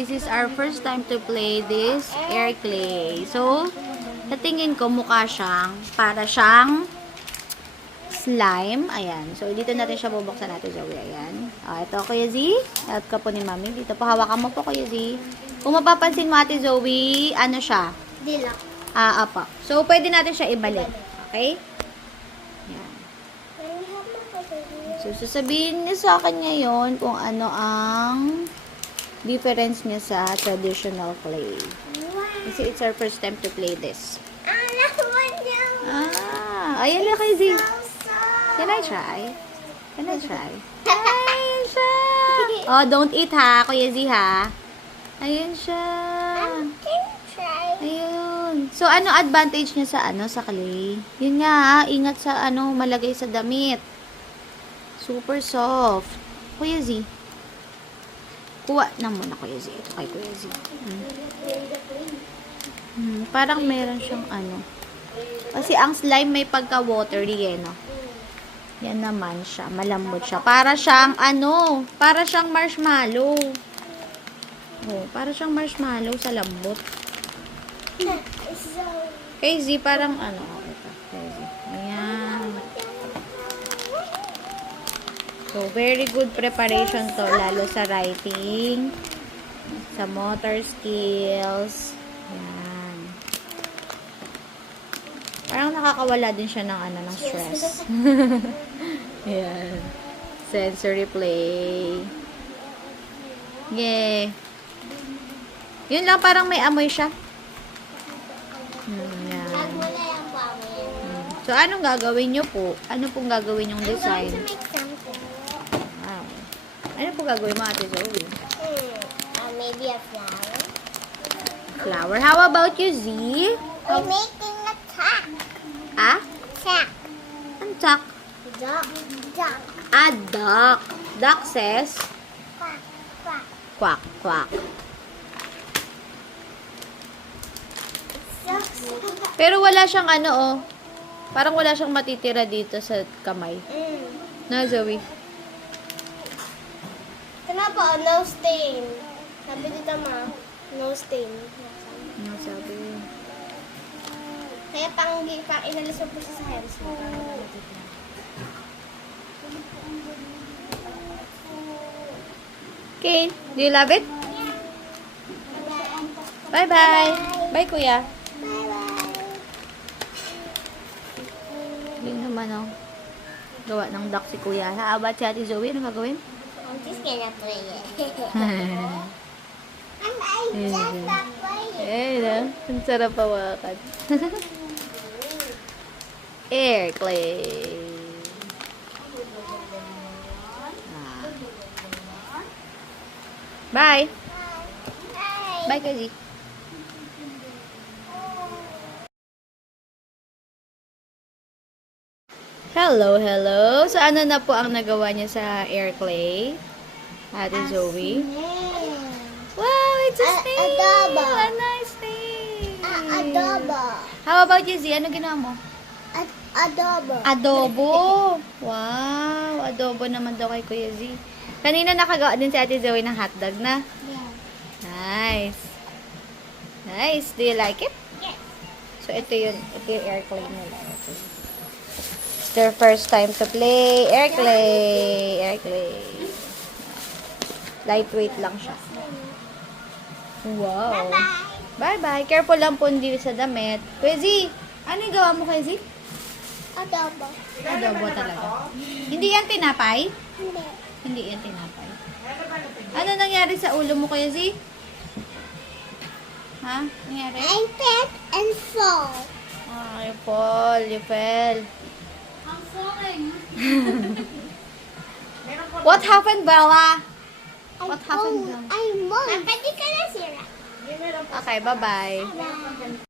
this is our first time to play this air clay. So, sa tingin ko, mukha siyang, para siyang slime. Ayan. So, dito natin siya bubuksan natin, Zoe. Ayan. Ito, Kuya Z. Help ka po ni Mami. Dito po, hawakan mo po, Kuya Z. Kung mapapansin mo, Ate Zoe, ano siya? Dilak. Apa. So, pwede natin siya ibalik. Okay? Ayan. So, sasabihin niya sa akin ngayon kung ano ang difference niya sa traditional clay. Kasi it's our first time to play this. Ayan na, Kuya Z. Can I try? Can I try? Ayan siya! Oh, don't eat ha, Kuya Z ha. Ayan siya. Ayun. So, ano advantage niya sa sa clay? Yun nga, ingat sa malagay sa damit. Super soft. Kuya Z. Kuha na muna, Kuya Z. Ito kay Kuya Z. Parang meron siyang Kasi ang slime may pagka-watery no? Yan naman siya. Malambot siya. Para siyang para siyang marshmallow. Oh, para siyang marshmallow sa lambot. Kay Z, parang Kay Z. Ayan. So, very good preparation to, lalo sa writing, sa motor skills. Ayan. Parang nakakawala din siya ng ng stress. Ayan. Sensory play. Yay. Yun lang, parang may amoy siya. Ayan. So, anong gagawin nyo po? Ano pong gagawin yung design? Wow. Ano pong gagawin mo, Ate Zoe? Maybe a flower. Flower. How about you, Z? I'm making a duck. Duck? Ang duck? Duck. Duck. Duck says, Quack. Quack. quack, quack. Pero wala siyang parang wala siyang matitira dito sa kamay. Na, Zoe? Kenapa? No stain. Sabi dito ma, no stain. Ano sabi? Kaya pang inalis mo po siya sa hands mo. Okay. Do you love it? Bye-bye. Bye, Kuya. Yun naman, gawa ng duck si Kuya. How about si Ate Zoe? Ano gagawin? I'm just gonna play it. And I just stop playing. Ang sarap hawakan. Air clay. Bye. Bye, Kaji. Hello, hello. So, ano na po ang nagawa niya sa air clay? Ate Zoe? Wow, it's a snail! Adobo. A nice snail! Adobo. How about you, Z? Ano ginawa mo? Adobo. Adobo! Wow! Adobo naman daw kay Kuya Z. Kanina nakagawa din si Ate Zoe ng hotdog na. Yeah. Nice! Nice! Do you like it? Yes. So, ito yung air clay nila. It's their first time to play air clay. Air clay. Lightweight lang siya. Wow. Bye-bye. Careful lang po hindi sa damit. Kuya Z, ano yung gawa mo, Kuya Z? Adobo. Adobo talaga. Hindi yan tinapay? Hindi. Hindi yan tinapay. Ano nangyari sa ulo mo, Kuya Z? Ha? Nangyari? I fell and fall. Ah, you fall. You fell. I'm falling. What happened, Bella? What happened? I'm falling. Pwede ka na sira. Okay, bye-bye. Bye.